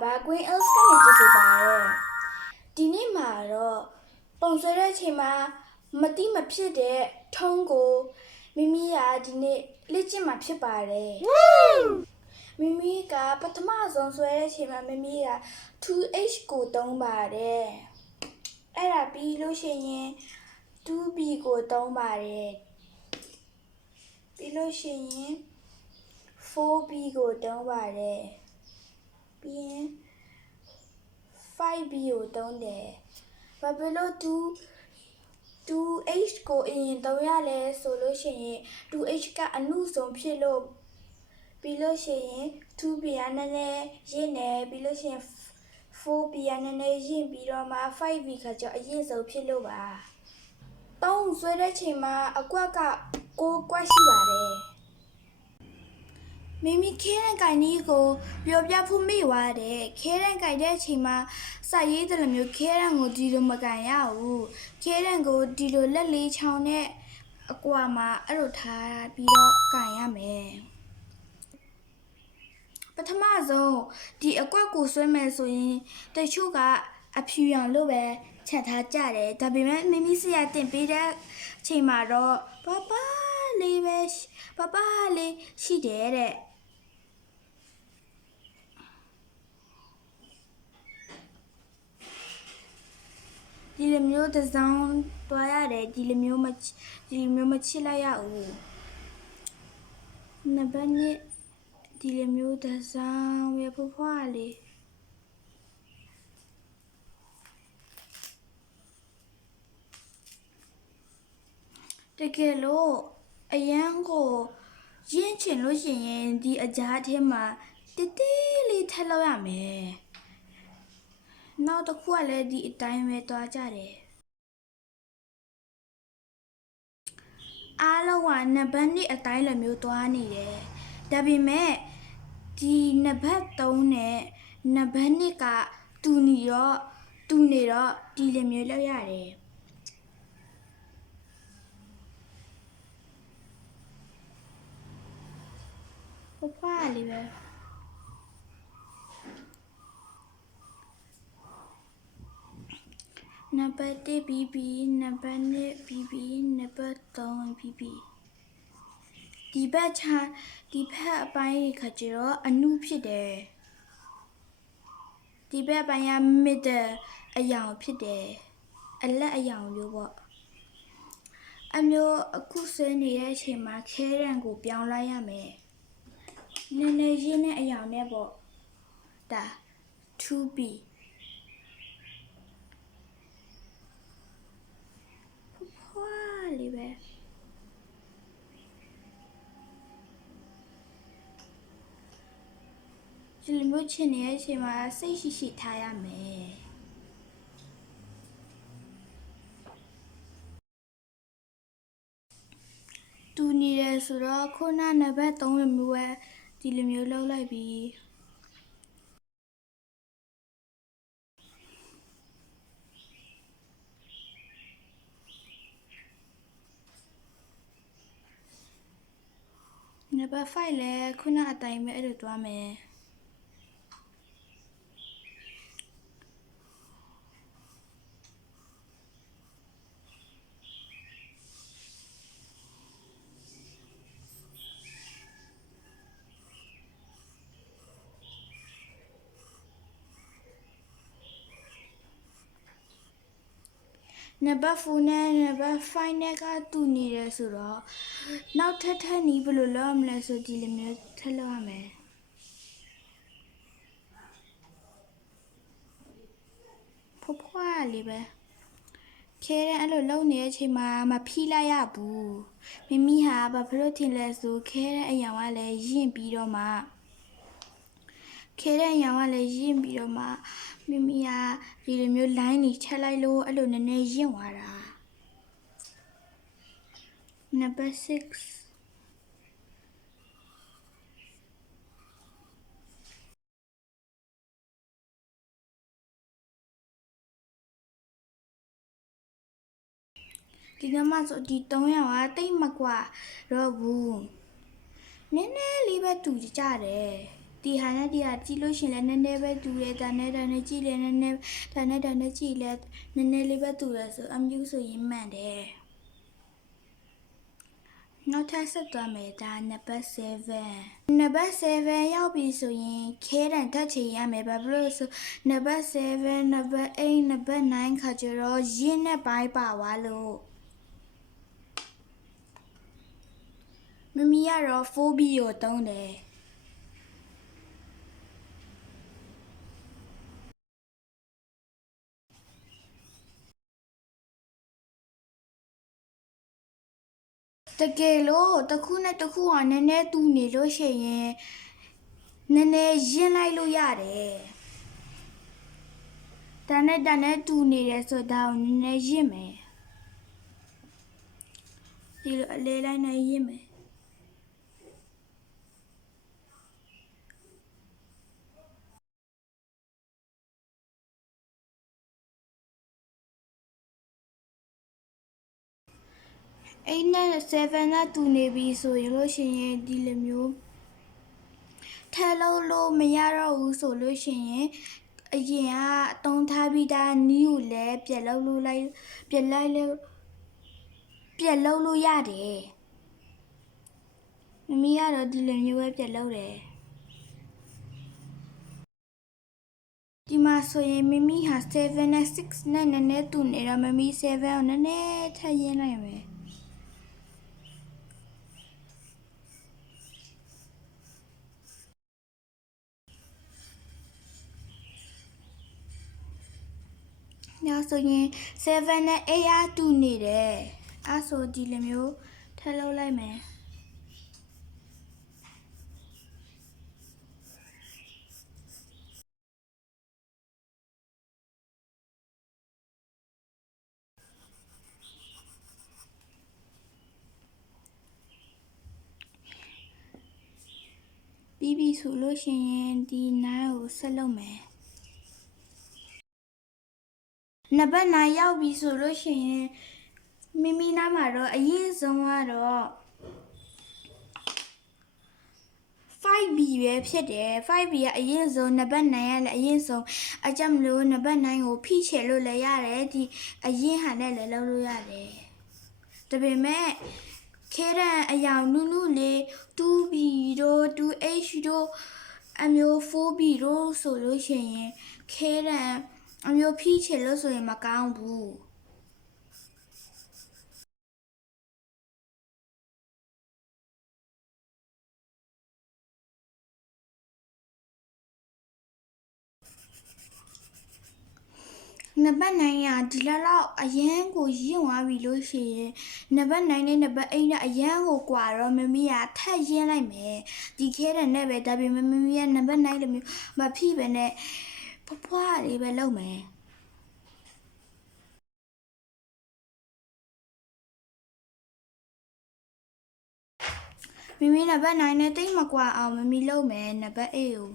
ဘာကွင်း else ကနေကြည့်ဆိုပါတယ်ဒီနေ့မှာတော့ပုံဆွဲတဲ့အချိန်မှာမတိမဖြစ်တဲ့ထုံးကိုမိမိကဒီနေ့လေ့ကျင့်မှာဖြစ်ပါတယ်မိမိကပထမဆုံးဆွဲတဲ့အချိန်မှာမိမိက 2h ကိုသုံးပါတယ်အဲ့ဒါပြီးလို့ရှိရင် 2b ကိုသုံးပါတယ်ပြီးလို့ရှိရင် 4b ကိုသုံးပါတယ်ပြီးရင် 5b ကိုသုံးတယ်ဘာဖြစ်လို့ 2h ကိုအရင်သုံးရလဲဆိုလို့ရှိရင် 2h ကအနုဆုံးဖြစ်လို့ပြီးလို့ရှိရင် 2b ကနည်းနည်းရင့်တယ်ပြီးလို့ရှိရင် 4b ကနည်းနည်းရင့်ပြီးတော့မှ 5b ခါကျအရင်ဆုံးဖြစ်လို့ပါတောင်းဆွဲတဲ့ချိန်မှာအကွက်က6ကွက်ရှိပါတယ်မိမိခဲရန်ကိုင်နီးကိုပြောပြဖို့မိသွားတယ်ခဲရန်ကိုင်တဲ့အချိန်မှာစာရေးတယ်လို့မျိုးခဲရန်ကိုဒီလိုမကန်ရဘူးခဲရန်ကိုဒီလိုလက်လေးချောင်းနဲ့အကွာမှာအဲ့လိုထားပြီးတော့ကန်ရမယ်ပထမဆုံးဒီအကွက်ကိုဆွဲမယ်ဆိုရင်တချို့ကအဖြူရောင်လို့ပဲချက်ထားကြတယ်ဒါပေမဲ့မိမိဆရာတင်ပေးတဲ့အချိန်မှာတော့ပပလေးရှိတယ်တဲ့ဒီလိုမျိုးတစ်စောင်းတွားရတယ်ဒီလိုမျိုးမချစ်လိုက်ရဘူးနံပါတ်1ဒီလိုမျိုးတစ်စောင်းပဲဖွားလေးတကယ်လို့အရန်ကိုရင်းချင်လို့ရှိရင်ဒီအကြားထဲမှာတေးတေးလေးထည့်လောက်ရမယ်နောက်တစ်ခုကလည်းဒီအတိုင်းပဲတွားကြတယ်အားလုံးကနံပါတ်2အတိုင်းလိုမျိုးတွားနေတယ်ဒါပေမဲ့ဒီနံပါတ်3နဲ့နံပါတ်2ကတူနေတော့ဒီလိုမျိုးလောက်ရတယ်ဖွားလေးပဲနံပါတ်1 BB နံပါတ်2 BB နံပါတ်3 BB ဒီဘက်အပိုင်းခါကျတော့အနုဖြစ်တယ်ဒီဘက်အပိုင်းက middle အရောင်ဖြစ်တယ်အလက်အရောင်မျိုးပေါ့အမျိုးအခုဆွဲနေတဲ့အချိန်မှာခဲရန်ကိုပြောင်းလိုက်ရမယ်နည်းနည်းရင်းတဲ့အရောင်နဲ့ပေါ့ဒါ 2Bဖွားလေးပဲဒီလိုမျိုးချင်နေတဲ့အချိန်မှာစိတ်ရှိထားရမယ်တူနေတယ်ဆိုတော့ခုနနံပါတ်3မျိုးပဲဒီလိုမျိုးလောက်လိုက်ပြီးနံပါတ်5လည်းခုနအတိုင်းပဲအဲ့လိုတွားမယ်နံပါတ်4နဲ့နံပါတ်5နဲ့ကတူနေတယ်ဆိုတော့နောက်ထပ်နီးဘယ်လိုလုပ်ရမလဲဆိုဒီလိုမျိုးထပ်လုပ်ရမယ်ဖွားလေးပဲခဲတဲ့အဲ့လိုလုပ်နေတဲ့အချိန်မှာမဖိလိုက်ရဘူးမိမိဟာဘာဖြစ်လို့ထင်လဲဆိုခဲတဲ့အရာကလည်းရင့်ပြီးတော့မှခဲတဲ့အရာကလည်းရင့်ပြီးတော့မှမိမိကဒီလိုမျိုး line တွေချက်လိုက်လို့အဲ့လိုနည်းနည်းရင့်သွားတာနံပါတ်6ဒီကမှဆိုဒီ300ကတိတ်မကွာတော့ဘူးနည်းနည်းလေးပဲတူကြတယ် ဒီဟာနဲ့ဒီဟာကြည့်လို့ရှင်လည်းနည်းနည်းပဲတူတယ်ဒါနဲ့ကြည့်လည်းနည်းနည်းဒါနဲ့ကြည့်လည်းနည်းနည်းလေးပဲတူတယ်ဆိုအမျိုးဆိုရင်မှန်တယ်နောက်ထပ်ဆက်သွားမယ်ဒါနံပါတ်7နံပါတ်7ရောက်ပြီဆိုရင်ခဲတန်တက်ချင်ရမယ်ဘာဖြစ်လို့ဆိုနံပါတ်7နံပါတ်8နံပါတ်9ခါကျတော့ရင်းနဲ့ပိုင်းပါသွားလို့မမီကတော့ 4B ကိုတုံးတယ်တကယ်လို့တစ်ခုနဲ့တစ်ခုကနည်းနည်းတူနေလို့ရှိရင်နည်းနည်းရင်းလိုက်လို့ရတယ်ဒါနဲ့တူနေတယ်ဆိုတော့နည်းနည်းရင်းမယ်ဒီလိုအလေးလိုက်နဲ့ရင်းမယ်8နဲ့7နဲ့တူနေပြီဆိုရင်လို့ရှိရင်ဒီလိုမျိုးထဲလို့မရတော့ဘူးဆိုလို့ရှိရင်အရင်ကအသုံးထားပြီးသားနီးကိုလည်းပြက်လို့ရတယ်မမီကတော့ဒီလိုမျိုးပဲပြက်လို့တယ်ဒီမှာဆိုရင်မမီဟာ7နဲ့6နဲ့နည်းနည်းတူနေတော့မမီ7ကိုနည်းနည်းထပ်ရင်းလိုက်မယ်ညဆိုရင်7နဲ့8အားတူနေတယ်အဲ့ဆိုဒီလိုမျိုးထပ်လုပ်လိုက်မယ်ပြီးပြီဆိုလို့ရှိရင်ဒီ9ကိုဆက်လုပ်မယ်နံပါတ်9ရောက်ပြီဆိုလို့ရှိရင်မိမိနားမှာတော့အရင်ဆုံးကတော့ 5B ပဲဖြစ်တယ် 5B ကအရင်ဆုံးနံပါတ်9ကလည်းအရင်ဆုံးအကြမလို့နံပါတ်9ကိုဖိချေလို့လည်းရတယ်ဒီအရင်ဟာနဲ့လည်းလုပ်လို့ရတယ်ဒါပေမဲ့ခဲတန်အယောင်နုလေး 2B တို့ 2H တို့အမျိုး 4B တို့ဆိုလို့ရှိရင်ခဲတန်အမျိုးဖိချေလို့ဆိုရင်မကောင်းဘူးနံပါတ်9ကဒီလောက်အရန်ကိုရင့်သွားပြီလို့ရှိရင်နံပါတ်9နဲ့နံပါတ်8နဲ့အရန်ကိုကွာတော့မမီးကထပ်ရင်းလိုက်မယ်ဒီခဲတဲ့နဲ့ပဲဒါပေမဲ့မမီးကနံပါတ်9လိုမျိုးမဖိပဲနဲ့ဖွားလေးပဲလုပ်မယ်မမီးနံပါတ်9နဲ့တိတ်မကွာအောင်မမီးလုပ်မယ်နံပါတ်8ကို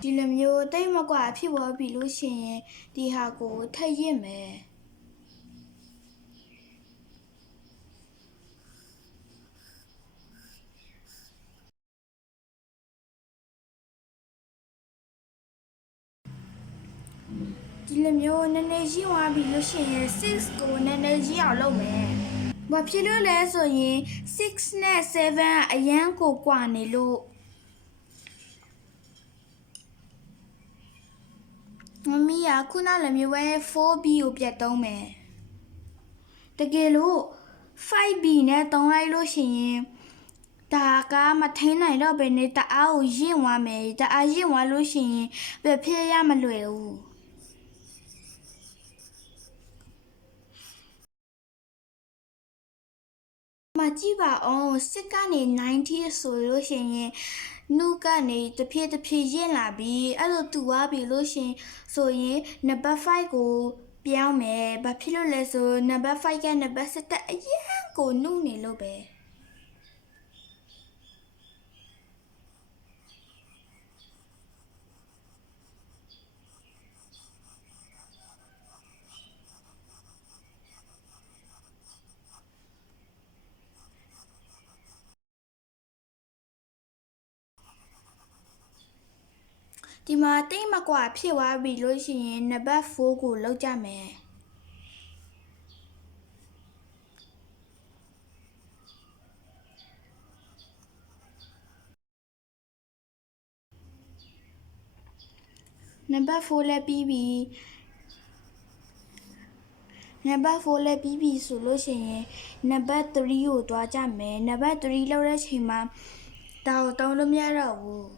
ဒီလိုမျိုးတိတ်မကွာဖြစ်သွားပြီလို့ရှိရင်ဒီဟာကိုထပ်ရစ်မယ်ဒီလိုမျိုးနည်းနည်းရင့်သွားပြီလို့ရှိရင်6ကိုနည်းနည်းရင့်အောင်လုပ်မယ်ဘာဖြစ်လို့လဲဆိုရင်6နဲ့7ကအရန်ကိုကွာနေလို့မမီးကခုနလိုမျိုးပဲ 4B ကိုပြတ်သုံးမယ်တကယ်လို့ 5B နဲ့သုံးလိုက်လို့ရှိရင်ဒါကမထိန်နိုင်တော့ဘဲနဲ့တအားကိုရင့်သွားမယ်တအားရင့်သွားလို့ရှိရင်ဘယ်ဖြစ်ရမလွယ်ဘူးမကြည့်ပါအောင်စစ်ကနေ90ဆိုလို့ရှိရင်နုကနေတဖြည်းရင့်လာပြီးအဲ့လိုတူသွားပြီလို့ရှင်ဆိုရင်နံပါတ်5ကိုပြောင်းမယ်ဘာဖြစ်လို့လဲဆိုနံပါတ်5ကနံပါတ်7အရင်ကိုနုနေလို့ပဲ ဒီမှာတိတ်မကွာဖြစ်သွားပြီလို့ရှိရင်နံပါတ်4ကိုလောက်ကြမယ်နံပါတ်4လည်းပြီးပြီနံပါတ်4လည်းပြီးပြီဆိုလို့ရှိရင်နံပါတ်3ကိုတွားကြမယ်နံပါတ်3လောက်တဲ့ချိန်မှာဒါကိုတောင်းလို့မရတော့ဘူး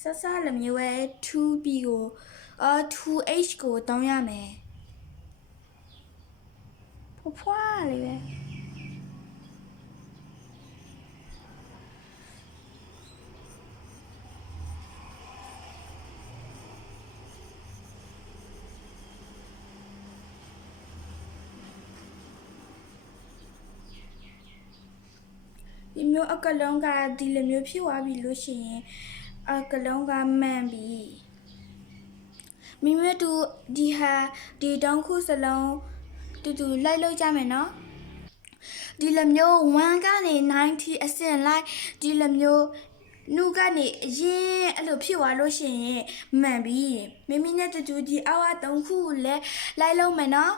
ဆက်စားလည်းမျိုးပဲ 2b ကို2h ကိုတောင်းရမယ်ဖွားလေးပဲဒီမျိုးအကလုံးကဒီလိုမျိုးဖြစ်သွားပြီလို့ရှိရင်အကလုံးကမှန်ပြီမိမတို့ဒီဟာဒီတောင်းခုစလုံးတူလိုက်လို့ကြမယ်နော်ဒီလိုမျိုး1ကနေ90အဆင့်လိုက်ဒီလိုမျိုးနုကနေအရင်အဲ့လိုဖြစ်သွားလို့ရှိရင်မှန်ပြီမိမိနဲ့တူဒီအောက်3ခုလည်းလိုက်လုံးမယ်နော်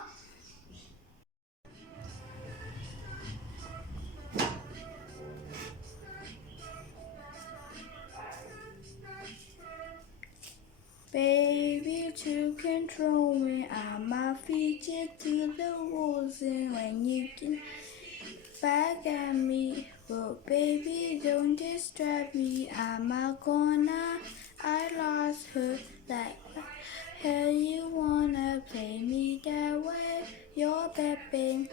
Baby, to control me, I'm a fidget to the walls, and when you can back at me, well, baby, don't disturb me. I'm a corner, I lost her. Like, hell, you wanna play me that way? You're baby.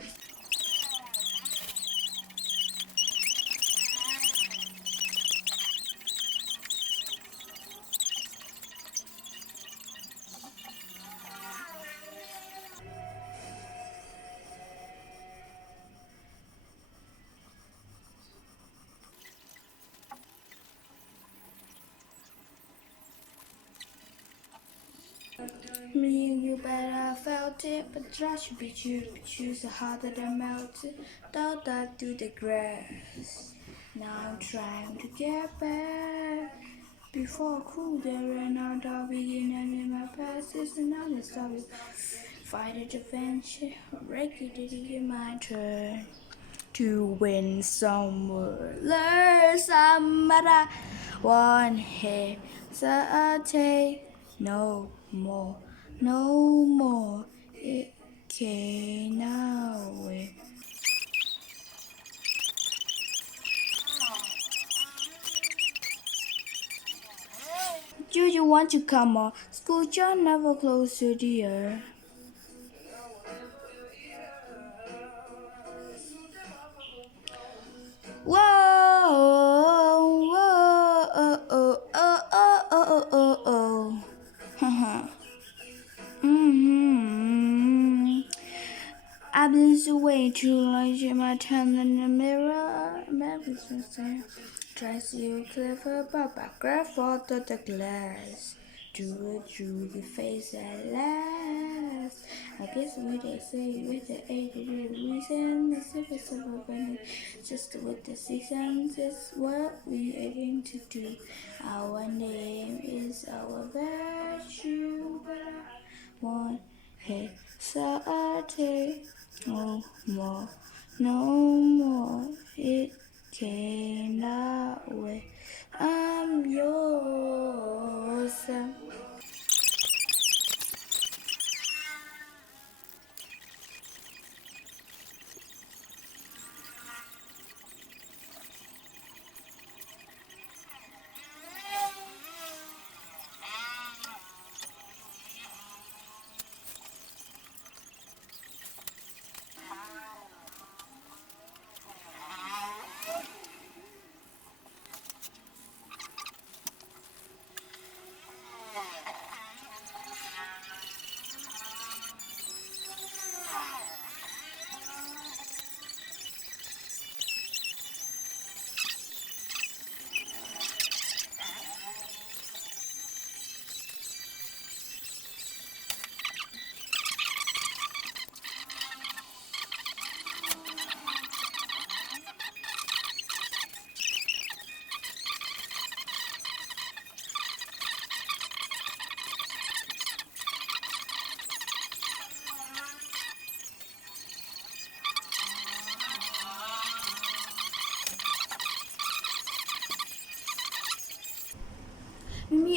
Me and you better felt it, but try should be choose harder than melted. Down that through the grass. Now I'm trying to get back. Before cool there and out I'll begin and in my past is another story. Fight it adventure, regularly my turn. To win somewhere, learn some, but I want hit, so I take no more, no more. It came away. Do you want to come on? School John never close to the earth. Whoa, whoa, oh, oh, oh, oh, oh, oh, oh. I've been so way too long, in my time in the mirror. Try to see clever, but I grab for the glass. Do it through the face at last. I guess what they say with the 80 reason, the surface of a bunny, just with the seasons is what we aim to do. Our name is our virtue, but I want it, so I take no more, no more. It came that way. I'm yours.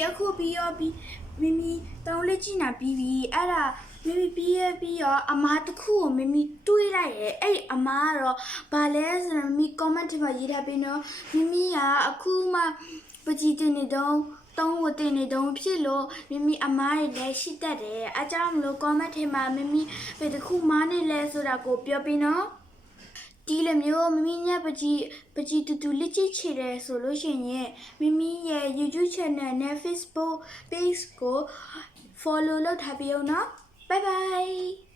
အခုပြီးရောပြီးမိမိတောင်းလေးကြည့်နာပြီးပြီအဲ့ဒါမိမိပြီးရောအမားတစ်ခုကိုမိမိတွေးလိုက်ရဲ့အဲ့အမားကတော့ဘာလဲဆိုတော့မိ comment ထဲမှာရေးထားပေးနော်မိမိကအခုမှပကြီးတင်နေတော့တုံးကိုတင်နေတော့ဖြစ်လို့မိမိအမားရဲ့လည်းရှိတတ်တယ်အကြောင်းမလို့ comment ထဲမှာမိမိဘယ်တစ်ခုမားနေလဲဆိုတာကိုပြောပေးနော်ဒီလိုမျိုးမိမိညပကြီးတူတူလက်ကြည့်ချင်တယ်ဆိုလို့ရှိရင်မိမိရဲ့ YouTube channel နဲ့ Facebook page ကို follow လုပ်ထားပေးအောင်နော် bye bye